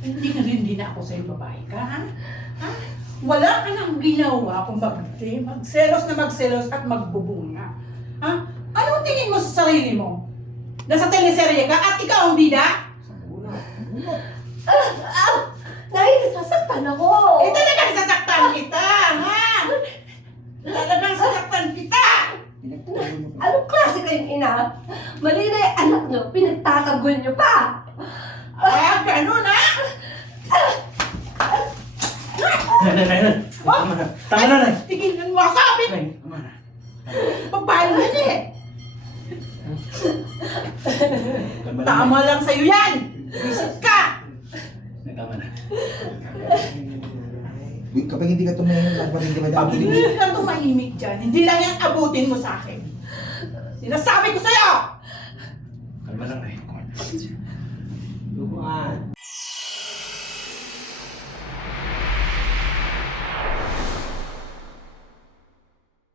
Hindi na ako sa'yo babae ka, ha? Ha? Wala ka nang ginawa kung bakit magselos at magbubunga. Ha? Anong tingin mo sa sarili mo? Nasa teleserye ka at ikaw ang bida? Nasasaktan ako! Eh talagang sasaktan kita, ha? Talagang sasaktan kita! Anong klase kayong ina? Mali na yung anak nyo, pinagtatagol nyo pa! Ganun, ha? Nay. Tama na. Tama na, Nay. Tigilan mo ako! Nay, tama na. Babae mo yan eh! Kalma lang, Tama lang sa'yo yan! Visit ka! Nay, tama na. Kapag hindi ka tumingin, kapag hindi Pag madami. hindi ka tumahimik dyan, hindi lang yan abutin mo sa akin. Sinasabi ko sa'yo! Kalma lang, Nay. Lumaan.